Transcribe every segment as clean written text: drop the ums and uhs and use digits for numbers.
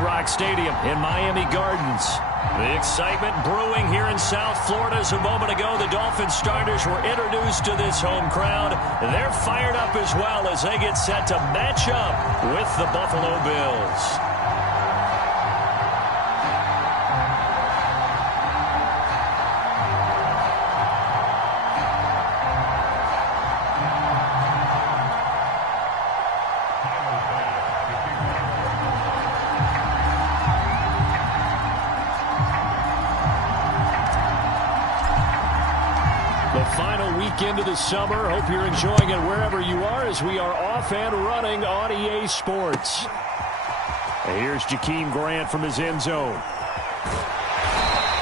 Rock Stadium in Miami Gardens. The excitement brewing here in South Florida. As a moment ago, the Dolphins starters were introduced to this home crowd. They're fired up as well as they get set to match up with the Buffalo Bills. Into the summer. Hope you're enjoying it wherever you are as we are off and running on EA Sports. And here's Jakeem Grant from his end zone.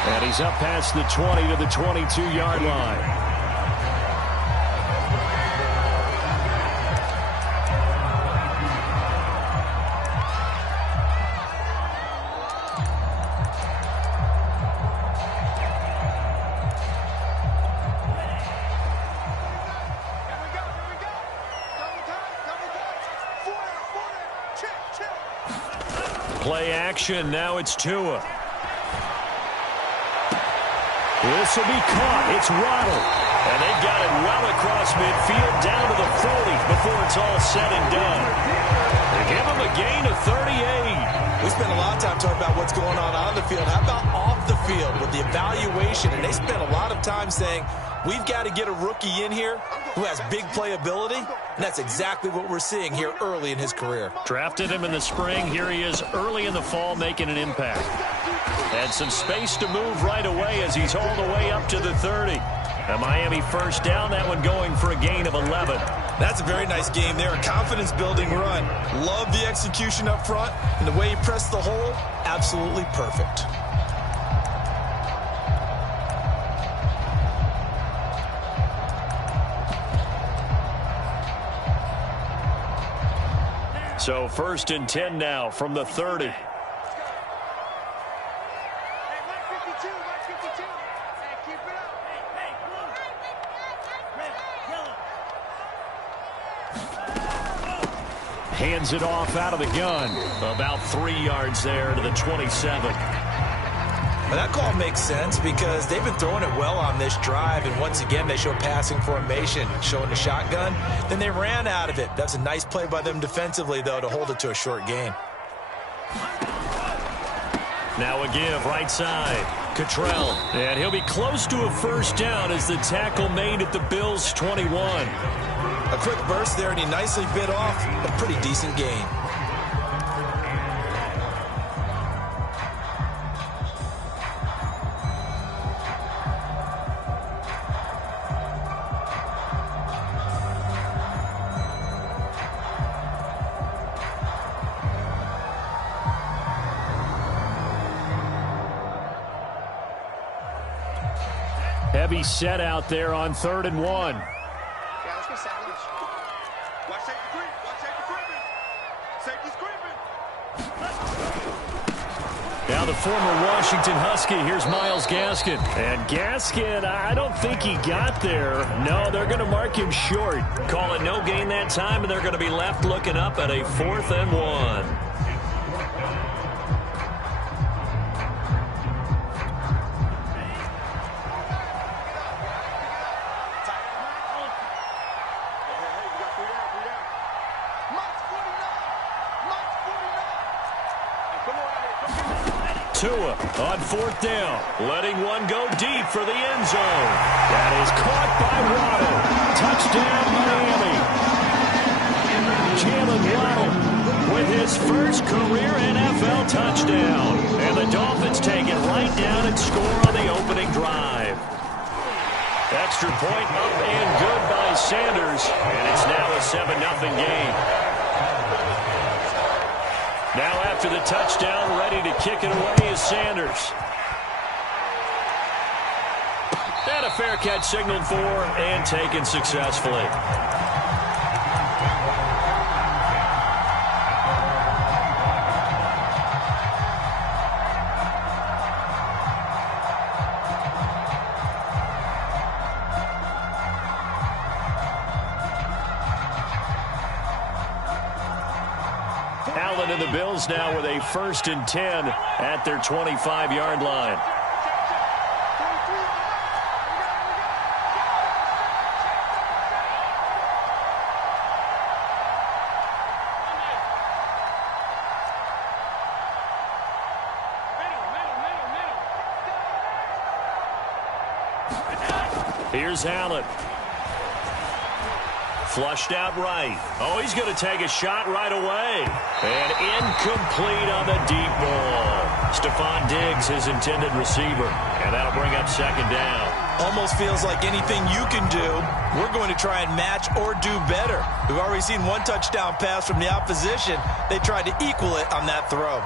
And he's up past the 20 to the 22-yard line. Play action. Now it's Tua. This will be caught. It's Waddle. And they got it well across midfield down to the 40 before it's all said and done. They give him a gain of 38. We spent a lot of time talking about what's going on the field. How about off the field with the evaluation? And they spent a lot of time saying, we've got to get a rookie in here who has big playability. And that's exactly what we're seeing here early in his career. Drafted him in the spring. Here he is early in the fall making an impact. Had some space to move right away as he's all the way up to the 30. A Miami first down, that one going for a gain of 11. That's a very nice game there. A confidence-building run. Love the execution up front. And the way he pressed the hole, absolutely perfect. So 1st and 10 now from the 30. Hands it off out of the gun. About 3 yards there to the 27. Well, that call makes sense because they've been throwing it well on this drive, and once again they show passing formation, showing the shotgun. Then they ran out of it. That's a nice play by them defensively, though, to hold it to a short gain. Now a give right side. Cottrell, and he'll be close to a first down as the tackle made at the Bills' 21. A quick burst there, and he nicely bit off a pretty decent gain. Heavy set out there on 3rd and 1. Now the former Washington Husky, here's Myles Gaskin. And Gaskin, I don't think he got there. No, they're going to mark him short. Call it no gain that time, and they're going to be left looking up at a 4th and 1. Tua on 4th down, letting one go deep for the end zone. That is caught by Waddle. Touchdown, Miami. Jalen Waddle with his first career NFL touchdown. And the Dolphins take it right down and score on the opening drive. Extra point up and good by Sanders. And it's now a 7-0 game. Now after the touchdown, ready to kick it away is Sanders. And a fair catch signaled for and taken successfully. Allen And the Bills now with a 1st and 10 at their 25-yard line. Here's Allen. Flushed out right. Oh, he's going to take a shot right away. And incomplete on the deep ball. Stephon Diggs, his intended receiver. And that'll bring up 2nd down. Almost feels like anything you can do, we're going to try and match or do better. We've already seen 1 touchdown pass from the opposition. They tried to equal it on that throw.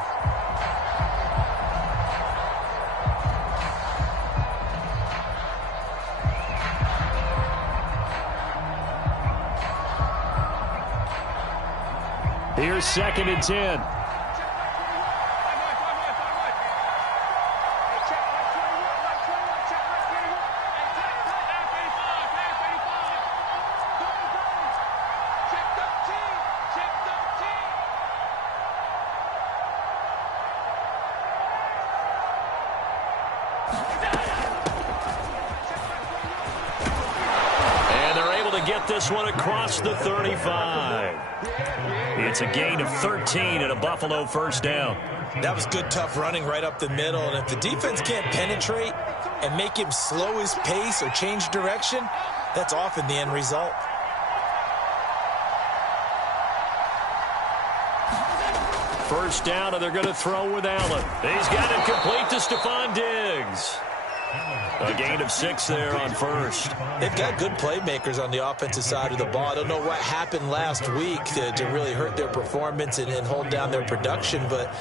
Here's 2nd and 10. And they're able to get this one across the 35. It's a gain of 13 and a Buffalo 1st down. That was good, tough running right up the middle. And if the defense can't penetrate and make him slow his pace or change direction, that's often the end result. First down, and they're going to throw with Allen. He's got it complete to Stephon Diggs. A gain of 6 there on 1st. They've got good playmakers on the offensive side of the ball. I don't know what happened last week to really hurt their performance and hold down their production, but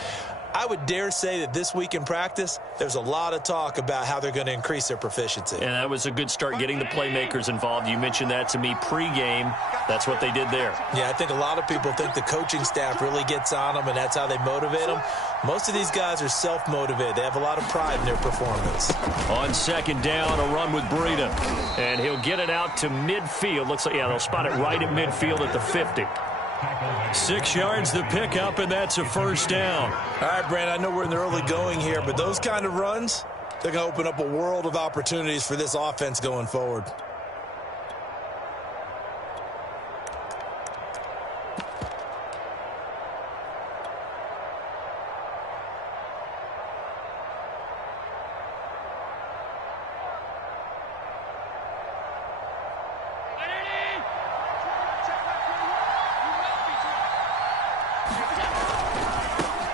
I would dare say that this week in practice, there's a lot of talk about how they're going to increase their proficiency. And that was a good start, getting the playmakers involved. You mentioned that to me pregame. That's what they did there. Yeah, I think a lot of people think the coaching staff really gets on them, and that's how they motivate them. Most of these guys are self-motivated. They have a lot of pride in their performance. On 2nd down, a run with Breida. And he'll get it out to midfield. Looks like, yeah, they'll spot it right at midfield at the 50. 6 yards the pickup, and that's a 1st down. All right, Brand, I know we're in the early going here, but those kind of runs, they're going to open up a world of opportunities for this offense going forward.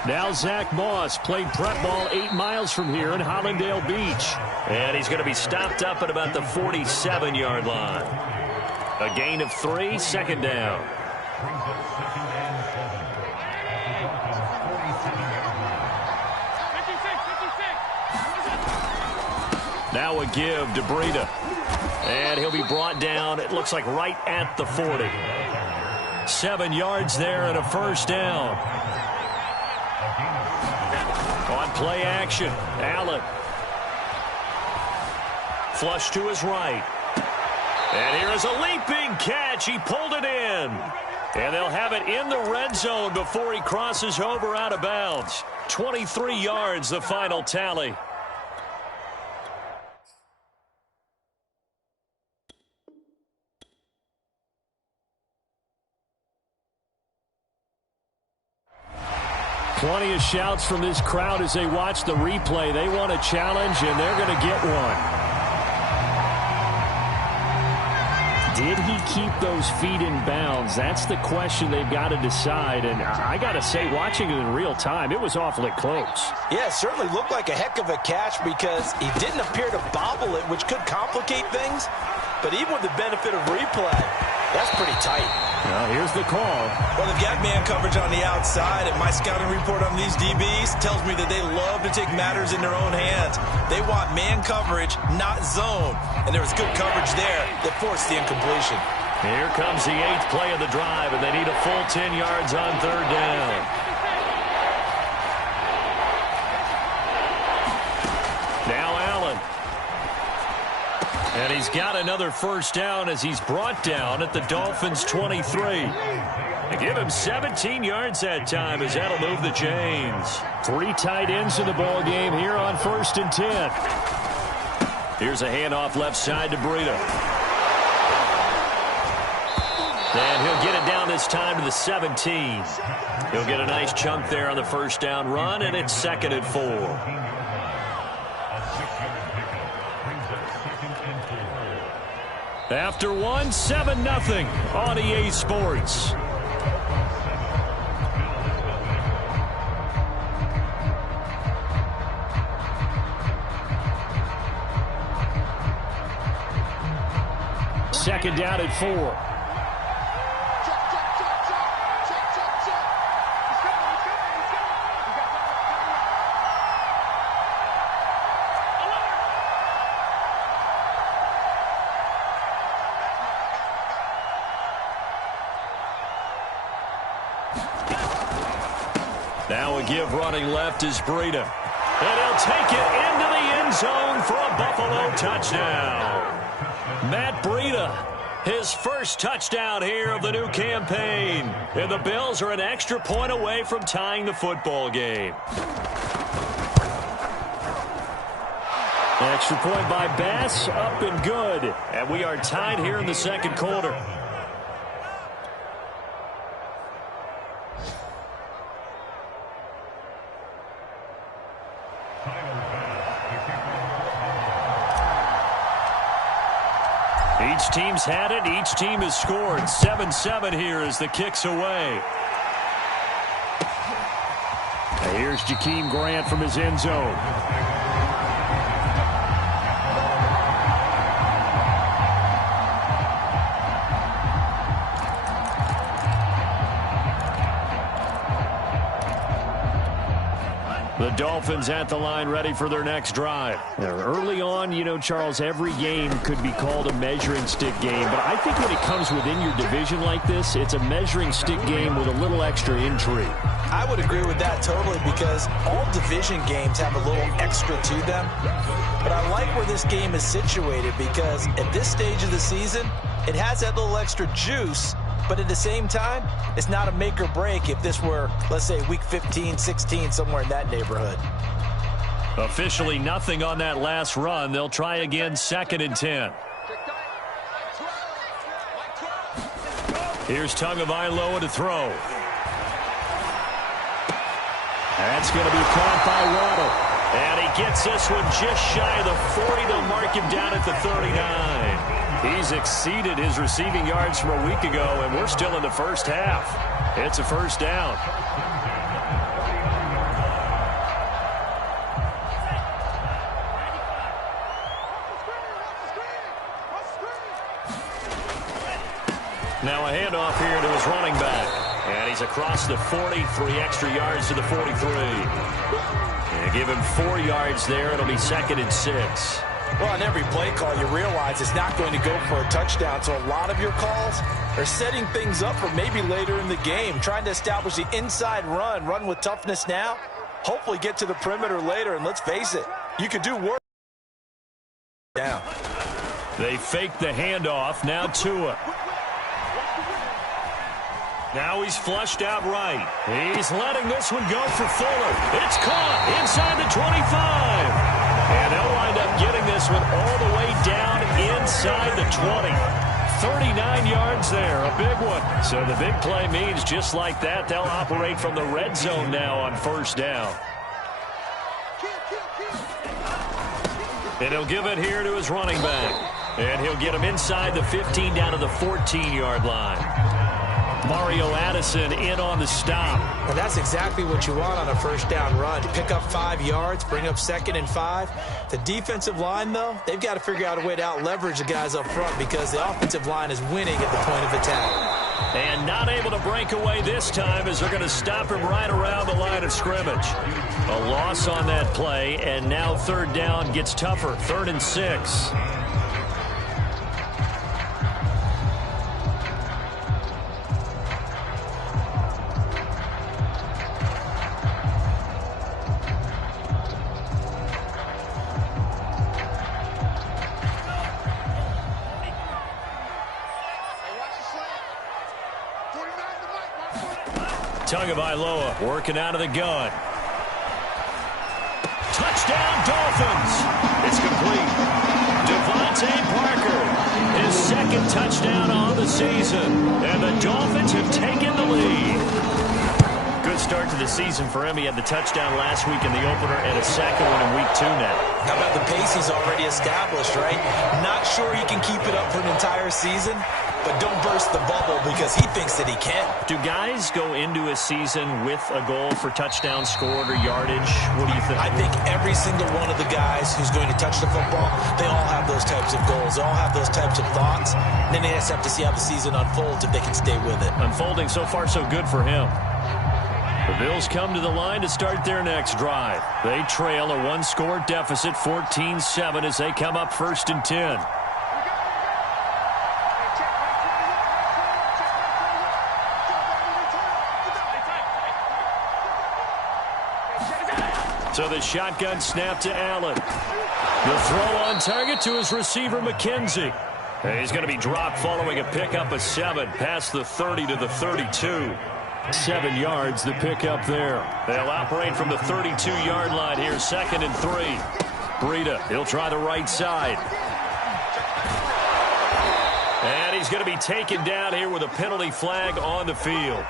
Now Zach Moss played prep ball 8 miles from here in Hollandale Beach. And he's going to be stopped up at about the 47-yard line. A gain of 3, 2nd down. Now a give to Breida. And he'll be brought down, it looks like right at the 40. 7 yards there and a 1st down. On play action, Allen. Flush to his right. And here is a leaping catch. He pulled it in. And they'll have it in the red zone before he crosses over out of bounds. 23 yards, the final tally. Plenty of shouts from this crowd as they watch the replay. They want a challenge, and they're going to get one. Did he keep those feet in bounds? That's the question they've got to decide. And I got to say, watching it in real time, it was awfully close. Yeah, it certainly looked like a heck of a catch because he didn't appear to bobble it, which could complicate things. But even with the benefit of replay, that's pretty tight. Well, here's the call. Well, they've got man coverage on the outside, and my scouting report on these DBs tells me that they love to take matters in their own hands. They want man coverage, not zone. And there was good coverage there that forced the incompletion. Here comes the 8th play of the drive, and they need a full 10 yards on 3rd down. Now Allen. And he's got another 1st down as he's brought down at the Dolphins' 23. They give him 17 yards that time as that'll move the chains. 3 tight ends in the ball game here on 1st and 10. Here's a handoff left side to Breida. And he'll get it down this time to the 17. He'll get a nice chunk there on the first down run, and it's 2nd and 4. After 1, 7-0 on EA Sports. Second down at 4. Now a give running left is Breida. And he'll take it into the end zone for a Buffalo touchdown. Matt Breida, his first touchdown here of the new campaign. And the Bills are an extra point away from tying the football game. Extra point by Bass, up and good. And we are tied here in the second quarter. Each team's had it. Each team has scored. 7-7 here as the kick's away. And here's Jakeem Grant from his end zone. The Dolphins at the line ready for their next drive. Now, early on, you know, Charles, every game could be called a measuring stick game. But I think when it comes within your division like this, it's a measuring stick game with a little extra intrigue. I would agree with that totally because all division games have a little extra to them. But I like where this game is situated because at this stage of the season, it has that little extra juice. But at the same time, it's not a make or break if this were, let's say, week 15, 16, somewhere in that neighborhood. Officially nothing on that last run. They'll try again 2nd and 10. Here's Tagovailoa to throw. That's going to be caught by Waddle. And he gets this one just shy of the 40. They'll mark him down at the 39. He's exceeded his receiving yards from a week ago, and we're still in the first half. It's a first down. Now a handoff here to his running back. And he's across the 40, 3 extra yards to the 43. And give him 4 yards there. It'll be 2nd and 6. Well, on every play call, you realize it's not going to go for a touchdown. So a lot of your calls are setting things up for maybe later in the game, trying to establish the inside run with toughness now, hopefully get to the perimeter later. And let's face it, you could do worse. Down. They fake the handoff. Now Tua. Now he's flushed out right. He's letting this one go for Fuller. It's caught inside the 25. And they'll wind up getting this one all the way down inside the 20. 39 yards there, a big one. So the big play means just like that, they'll operate from the red zone now on first down. And he'll give it here to his running back. And he'll get him inside the 15 down to the 14-yard line. Mario Addison in on the stop. And that's exactly what you want on a first down run. Pick up 5 yards, bring up 2nd and 5. The defensive line, though, they've got to figure out a way to out-leverage the guys up front because the offensive line is winning at the point of attack. And not able to break away this time as they're going to stop him right around the line of scrimmage. A loss on that play, and now 3rd down gets tougher. 3rd and 6. Tagovailoa working out of the gun. Touchdown, Dolphins. It's complete. Devontae Parker, his second touchdown on the season. And the Dolphins have taken the lead. Good start to the season for him. He had the touchdown last week in the opener and a second one in week 2 now. How about the pace he's already established, right? Not sure he can keep it up for an entire season, but don't burst the bubble because he thinks that he can. Do guys go into a season with a goal for touchdown scored or yardage? What do you think? I think every single one of the guys who's going to touch the football, they all have those types of goals. They all have those types of thoughts. And then they just have to see how the season unfolds if they can stay with it. Unfolding so far so good for him. The Bills come to the line to start their next drive. They trail a one-score deficit, 14-7, as they come up 1st and 10. So the shotgun snap to Allen. The throw on target to his receiver, McKenzie. And he's going to be dropped following a pickup of 7 past the 30 to the 32. 7 yards, the pickup there. They'll operate from the 32-yard line here, 2nd and 3. Breida, he'll try the right side. And he's going to be taken down here with a penalty flag on the field.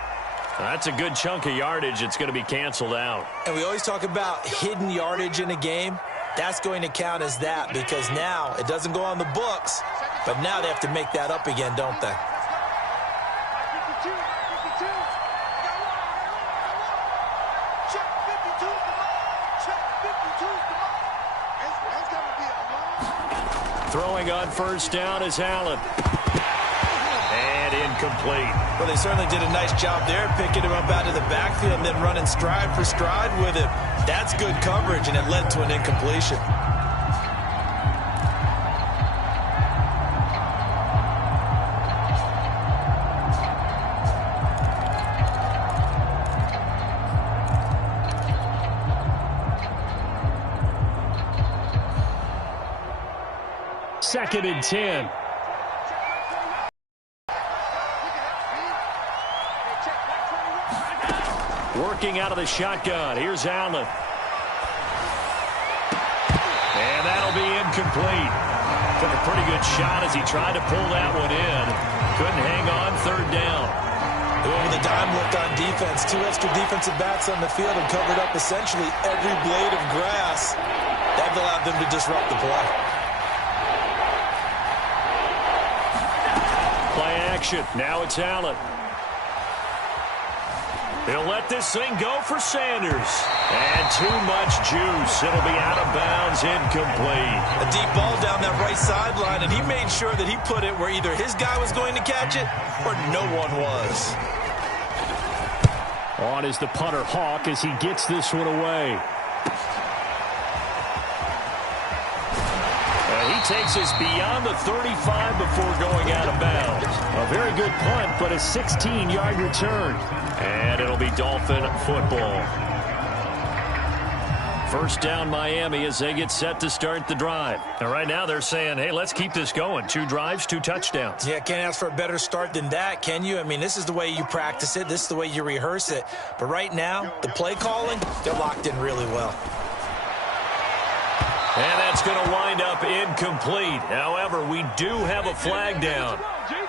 That's a good chunk of yardage. It's going to be canceled out. And we always talk about hidden yardage in a game. That's going to count as that because now it doesn't go on the books, but now they have to make that up again, don't they? Throwing on 1st down is Allen. And incomplete. Well, they certainly did a nice job there, picking him up out of the backfield and then running stride for stride with him. That's good coverage, and it led to an incompletion. Second and 10. Working out of the shotgun. Here's Allen. And that'll be incomplete. Took a pretty good shot as he tried to pull that one in. Couldn't hang on 3rd down. With a dime look on defense, 2 extra defensive backs on the field and covered up essentially every blade of grass. That allowed them to disrupt the play. Play action. Now it's Allen. He'll let this thing go for Sanders. And too much juice. It'll be out of bounds, incomplete. A deep ball down that right sideline, and he made sure that he put it where either his guy was going to catch it or no one was. On is the punter, Hawk, as he gets this one away. He takes us beyond the 35 before going out of bounds. A very good punt, but a 16-yard return. And it'll be Dolphin football. 1st down Miami as they get set to start the drive. And right now they're saying, hey, let's keep this going. 2 drives, 2 touchdowns. Yeah, can't ask for a better start than that, can you? I mean, this is the way you practice it. This is the way you rehearse it. But right now, the play calling, they're locked in really well. And that's going to wind up incomplete. However, we do have a flag down.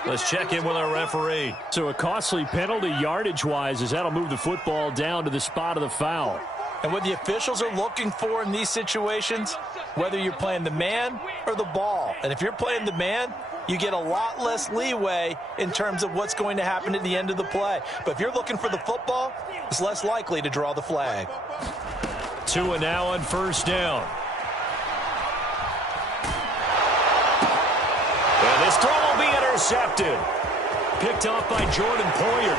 Let's check in with our referee. So a costly penalty yardage-wise as that'll move the football down to the spot of the foul. And what the officials are looking for in these situations, whether you're playing the man or the ball. And if you're playing the man, you get a lot less leeway in terms of what's going to happen at the end of the play. But if you're looking for the football, it's less likely to draw the flag. 2 and now on 1st down. And this throw will be intercepted. Picked off by Jordan Poyer.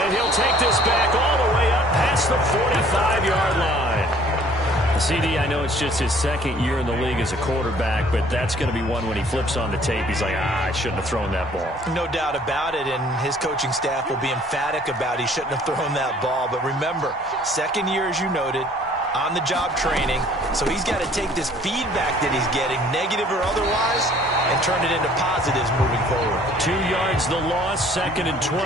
And he'll take this back all the way up past the 45-yard line. CD, I know it's just his 2nd year in the league as a quarterback, but that's going to be one when he flips on the tape. He's like, I shouldn't have thrown that ball. No doubt about it, and his coaching staff will be emphatic about he shouldn't have thrown that ball. But remember, 2nd year, as you noted, on-the-job training. So he's got to take this feedback that he's getting, negative or otherwise, and turn it into positives moving forward. 2 yards the loss, 2nd and 12.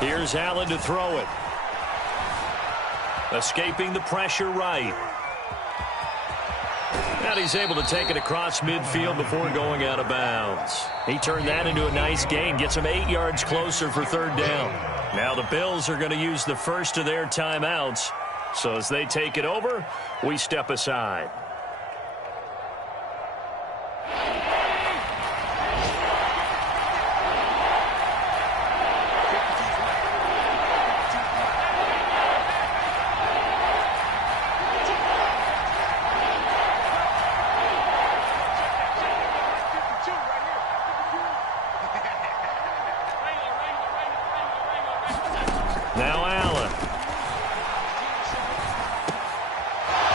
Here's Allen to throw it. Escaping the pressure right. And he's able to take it across midfield before going out of bounds. He turned that into a nice gain. Gets him 8 yards closer for third down. Now the Bills are going to use the first of their timeouts. So as they take it over, we step aside. Now Allen.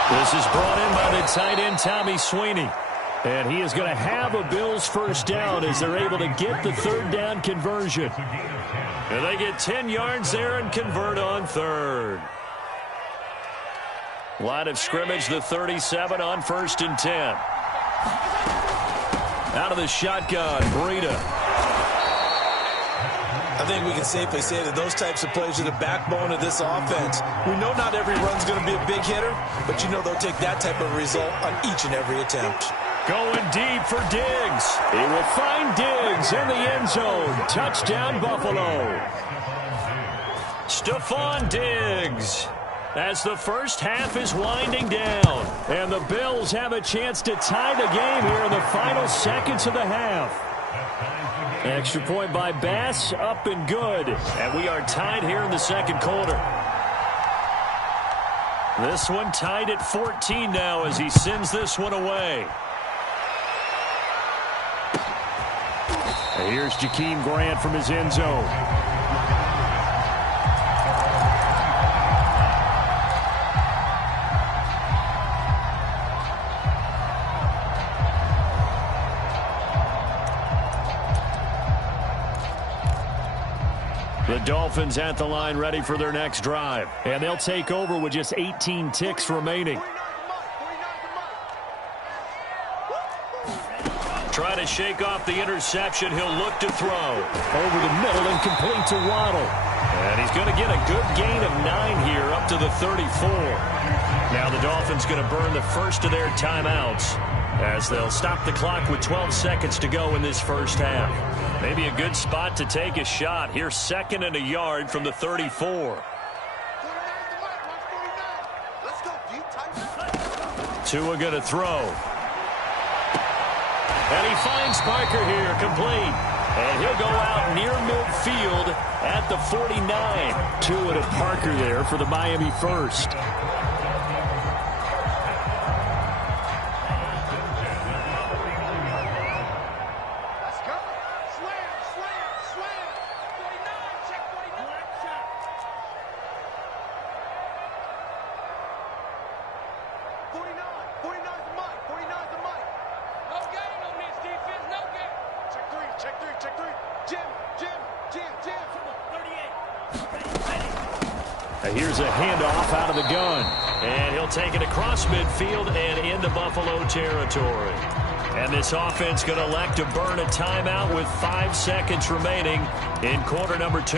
This is brought in by the tight end, Tommy Sweeney. And he is going to have a Bills first down as they're able to get the third down conversion. And they get 10 yards there and convert on third. Line of scrimmage, the 37 on 1st and 10. Out of the shotgun, Breida. I think we can safely say that those types of plays are the backbone of this offense. We know not every run's going to be a big hitter, but you know they'll take that type of result on each and every attempt. Going deep for Diggs. He will find Diggs in the end zone. Touchdown, Buffalo. Stephon Diggs. As the first half is winding down. And the Bills have a chance to tie the game here in the final seconds of the half. Extra point by Bass, up and good. And we are tied here in the second quarter. This one tied at 14 now as he sends this one away. And here's Jakeem Grant from his end zone. The Dolphins at the line ready for their next drive. And they'll take over with just 18 ticks remaining. Try to shake off the interception. He'll look to throw. Over the middle and complete to Waddle. And he's going to get a good gain of 9 here up to the 34. Now the Dolphins going to burn the first of their timeouts as they'll stop the clock with 12 seconds to go in this first half. Maybe a good spot to take a shot. Here's 2nd and a yard from the 34. Tua going to throw. And he finds Parker here, complete. And he'll go out near midfield at the 49. Tua to Parker there for the Miami first. Here's a handoff out of the gun. And he'll take it across midfield and into Buffalo territory. And this offense going to elect to burn a timeout with 5 seconds remaining in quarter number 2.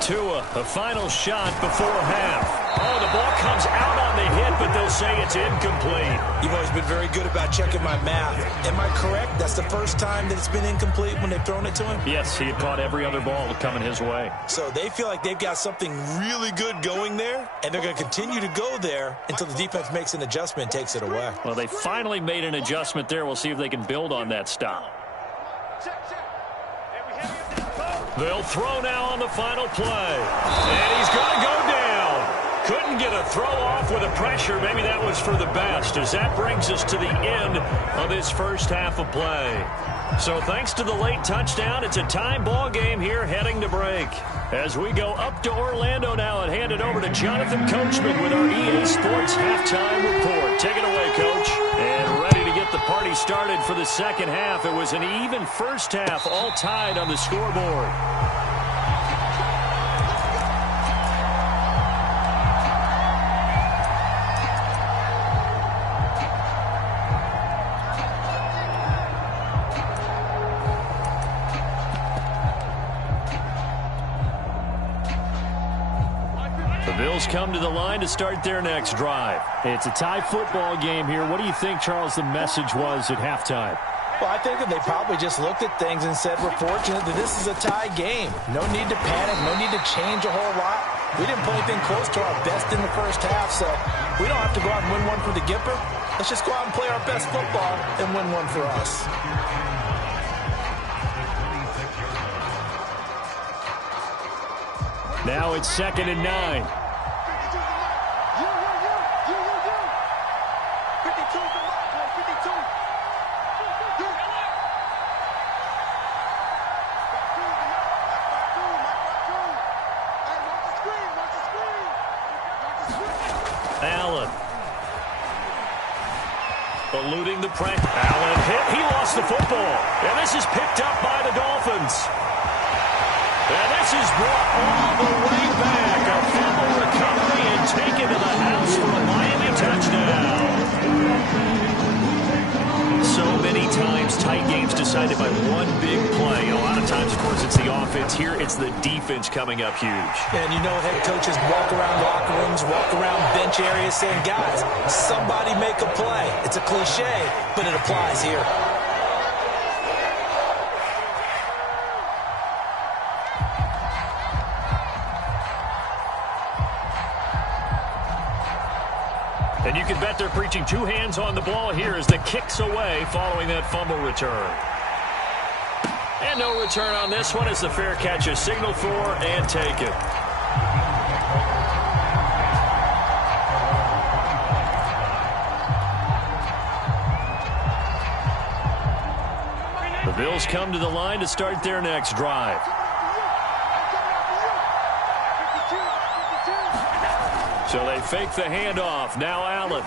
Tua, a final shot before half. Oh, the ball comes out on the hit, but they'll say it's incomplete. You've always been very good about checking my math. Am I correct? That's the first time that it's been incomplete when they've thrown it to him? Yes, he had caught every other ball coming his way. So they feel like they've got something really good going there, and they're going to continue to go there until the defense makes an adjustment and takes it away. Well, they finally made an adjustment there. We'll see if they can build on that stop. They'll throw now on the final play. And he's going to go down. Couldn't get a throw off with the pressure. Maybe that was for the best, as that brings us to the end of this first half of play. So thanks to the late touchdown, it's a tie ball game here heading to break. As we go up to Orlando now and hand it over to Jonathan Coachman with our EA Sports halftime report. Take it away, Coach. And ready to get the party started for the second half. It was an even first half, all tied on the scoreboard. The Bills come to the line to start their next drive. It's a tie football game here. What do you think, Charles, the message was at halftime? Well, I think that they probably just looked at things and said, we're fortunate that this is a tie game. No need to panic, no need to change a whole lot. We didn't play anything close to our best in the first half, so we don't have to go out and win one for the Gipper. Let's just go out and play our best football and win one for us. Now it's 2nd and 9. Allen. Eluding the pressure. Allen hit. He lost the football. And this is picked up by the Dolphins. And this is brought all the way back. A fumble recovery and taken to the house for a Miami touchdown. So many times tight games decided by one big play. A lot of times, of course, it's the offense. Here, it's the defense coming up huge. And you know head coaches walk around locker rooms, walk around bench areas saying, guys, somebody make a play. It's a cliche, but it applies here. And you can bet they're preaching two hands on the ball here as the kick's away following that fumble return. And no return on this one as the fair catch is signaled for and taken. The Bills come to the line to start their next drive. So they fake the handoff. Now Allen.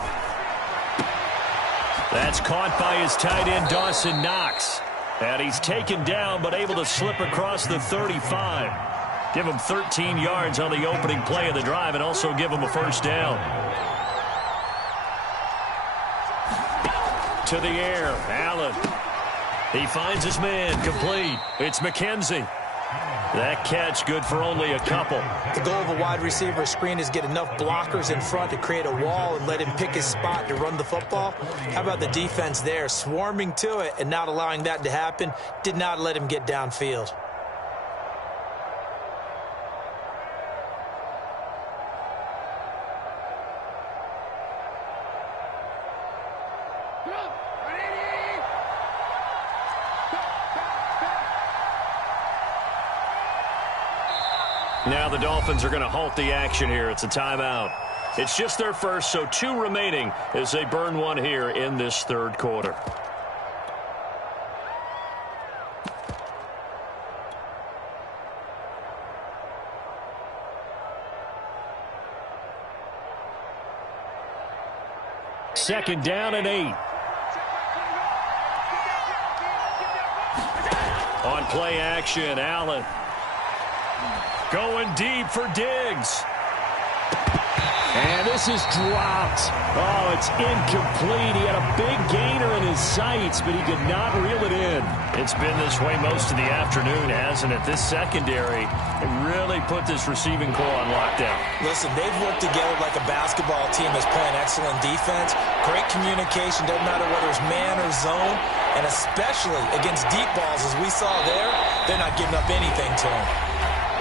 That's caught by his tight end, Dawson Knox. And he's taken down but able to slip across the 35. Give him 13 yards on the opening play of the drive and also give him a first down. To the air, Allen. He finds his man, complete. It's McKenzie. That catch good for only a couple. The goal of a wide receiver screen is get enough blockers in front to create a wall and let him pick his spot to run the football. How about the defense there, swarming to it and not allowing that to happen? Did not let him get downfield. Now the Dolphins are going to halt the action here. It's a timeout. It's just their first, so 2 remaining as they burn one here in this third quarter. Second down and 8. On play action, Allen. Going deep for Diggs. And this is dropped. Oh, it's incomplete. He had a big gainer in his sights, but he could not reel it in. It's been this way most of the afternoon, hasn't it? This secondary really put this receiving core on lockdown. Listen, they've worked together like a basketball team that's playing excellent defense. Great communication, doesn't matter whether it's man or zone. And especially against deep balls, as we saw there, they're not giving up anything to them.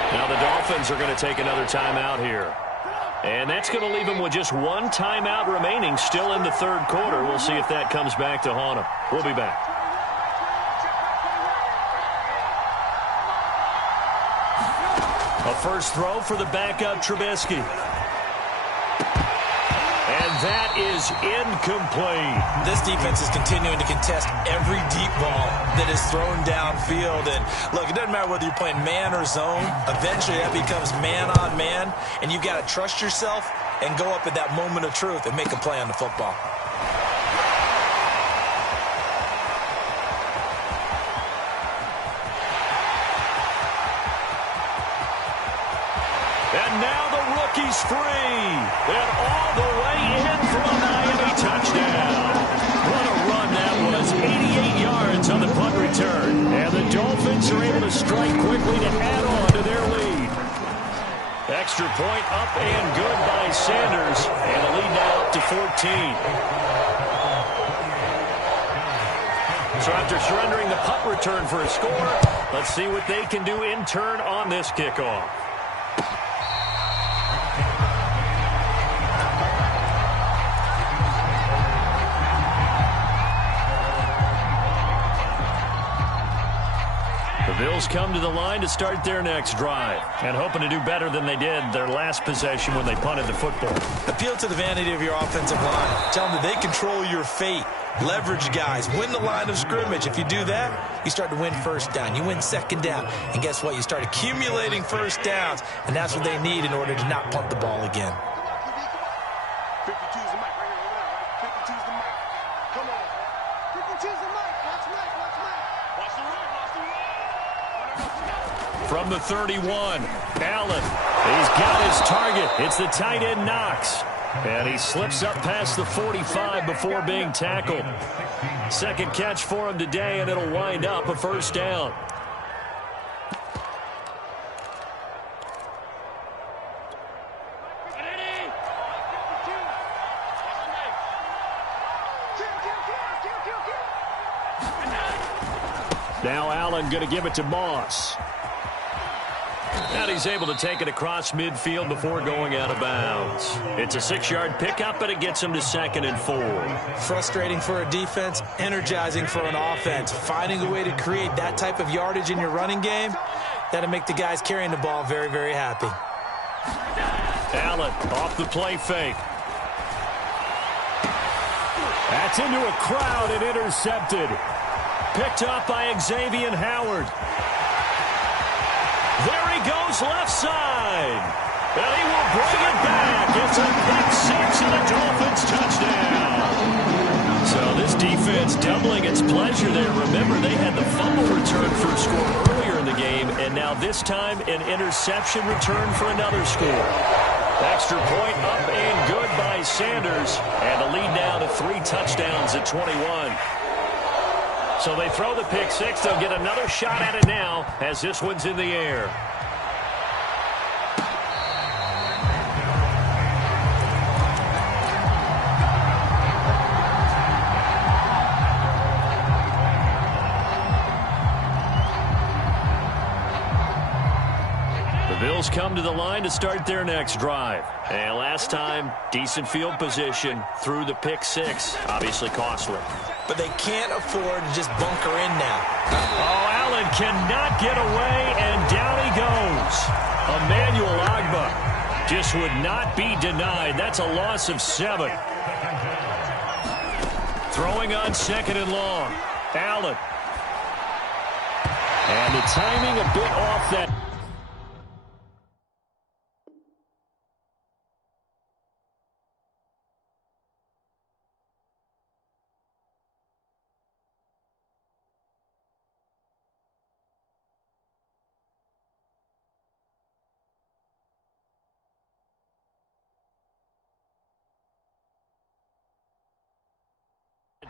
Now the Dolphins are going to take another timeout here. And that's going to leave them with just one timeout remaining still in the third quarter. We'll see if that comes back to haunt them. We'll be back. A first throw for the backup Trubisky. And that is incomplete. This defense is continuing to contest every deep ball that is thrown downfield. And look, it doesn't matter whether you're playing man or zone. Eventually that becomes man on man. And you've got to trust yourself and go up at that moment of truth and make a play on the football. And now the rookie's free. And all the way in for a Miami touchdown. What a run that was. 88 yards on the punt return. And the Dolphins are able to strike quickly to add on to their lead. Extra point up and good by Sanders. And the lead now up to 14. So after surrendering the punt return for a score, let's see what they can do in turn on this kickoff. The Bills come to the line to start their next drive and hoping to do better than they did their last possession when they punted the football. Appeal to the vanity of your offensive line. Tell them that they control your fate. Leverage guys. Win the line of scrimmage. If you do that, you start to win first down. You win second down. And guess what? You start accumulating first downs. And that's what they need in order to not punt the ball again. From the 31, Allen. He's got his target. It's the tight end Knox. And he slips up past the 45 before being tackled. Second catch for him today, and it'll wind up a first down. Now Allen going to give it to Moss. And he's able to take it across midfield before going out of bounds. It's a 6-yard pickup, but it gets him to 2nd and 4. Frustrating for a defense, energizing for an offense. Finding a way to create that type of yardage in your running game, that'll make the guys carrying the ball very, very happy. Allen off the play fake. That's into a crowd and intercepted. Picked up by Xavier Howard. There he goes left side. And he will bring it back. It's a pick 6 and a Dolphins touchdown. So this defense doubling its pleasure there. Remember, they had the fumble return for a score earlier in the game, and now this time an interception return for another score. Extra point up and good by Sanders. And the lead now to 3 touchdowns at 21. So they throw the pick 6. They'll get another shot at it now as this one's in the air. The Bills come to the line to start their next drive. And last time, decent field position through the pick 6. Obviously costly. But they can't afford to just bunker in now. Oh, Allen cannot get away, and down he goes. Emmanuel Ogbah just would not be denied. That's a loss of 7. Throwing on 2nd and long. Allen. And the timing a bit off that.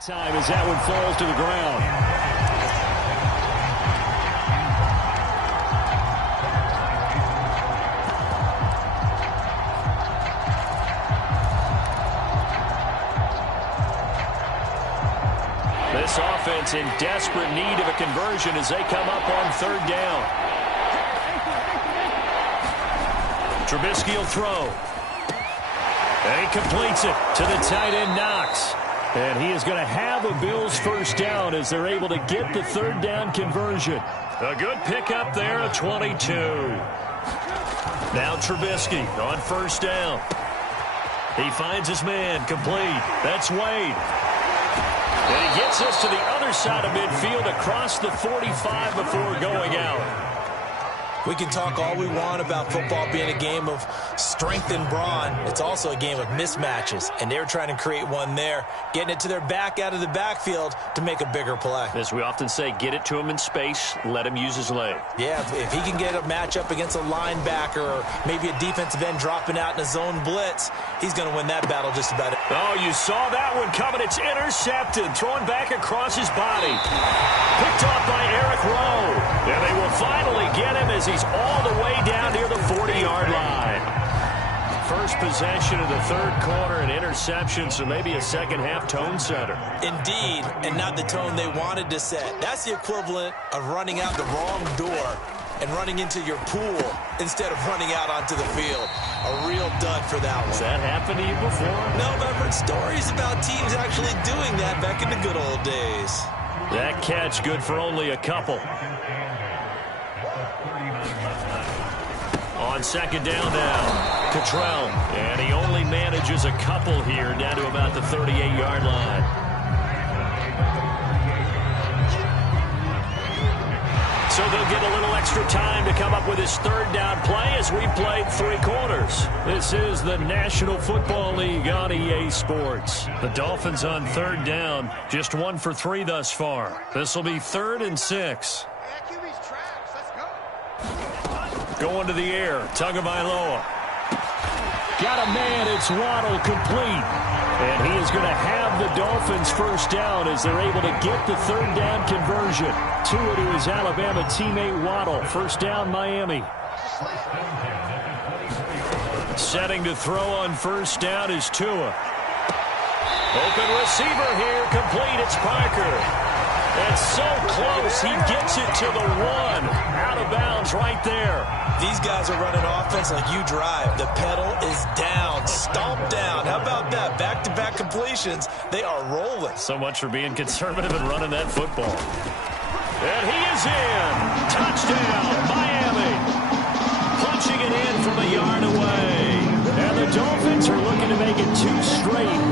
Time as that one falls to the ground. This offense in desperate need of a conversion as they come up on 3rd down. Trubisky will throw. And he completes it to the tight end Knox. And he is going to have a Bills first down as they're able to get the 3rd down conversion. A good pickup there at 22. Now Trubisky on 1st down. He finds his man complete. That's Wade. And he gets us to the other side of midfield across the 45 before going out. We can talk all we want about football being a game of strength and brawn. It's also a game of mismatches, and they're trying to create one there, getting it to their back out of the backfield to make a bigger play. As we often say, get it to him in space, let him use his leg. Yeah, if he can get a matchup against a linebacker or maybe a defensive end dropping out in a zone blitz, he's going to win that battle just about it. Oh, you saw that one coming. It's intercepted, thrown back across his body. Picked off by Eric Rowe. And they will finally get him as he's all the way down near the 40-yard line. first possession of the third quarter, an interception, so maybe a second-half tone setter. Indeed, and not the tone they wanted to set. That's the equivalent of running out the wrong door and running into your pool instead of running out onto the field. A real dud for that one. Has that happened to you before? No, but I've heard stories about teams actually doing that back in the good old days. That catch good for only a couple. On second down now, Cottrell. And he only manages a couple here, down to about the 38-yard line. So they'll get a little extra time to come up with his third down play as we played 3 quarters. This is the National Football League on EA Sports. The Dolphins on third down, just 1 for 3 thus far. This will be 3rd and 6. Going to the air, Tagovailoa. Got a man, it's Waddle, complete. And he is going to have the Dolphins first down as they're able to get the third down conversion. Tua to his Alabama teammate Waddle. First down, Miami. Setting to throw on first down is Tua. Open receiver here, complete, it's Parker. That's so close, he gets it to the 1. Out of bounds right there. These guys are running offense like you drive. The pedal is down, stomped down. How about that? Back-to-back completions. They are rolling. So much for being conservative and running that football. And he is in. Touchdown, Miami. Punching it in from a yard away. And the Dolphins are looking to make it 2 straight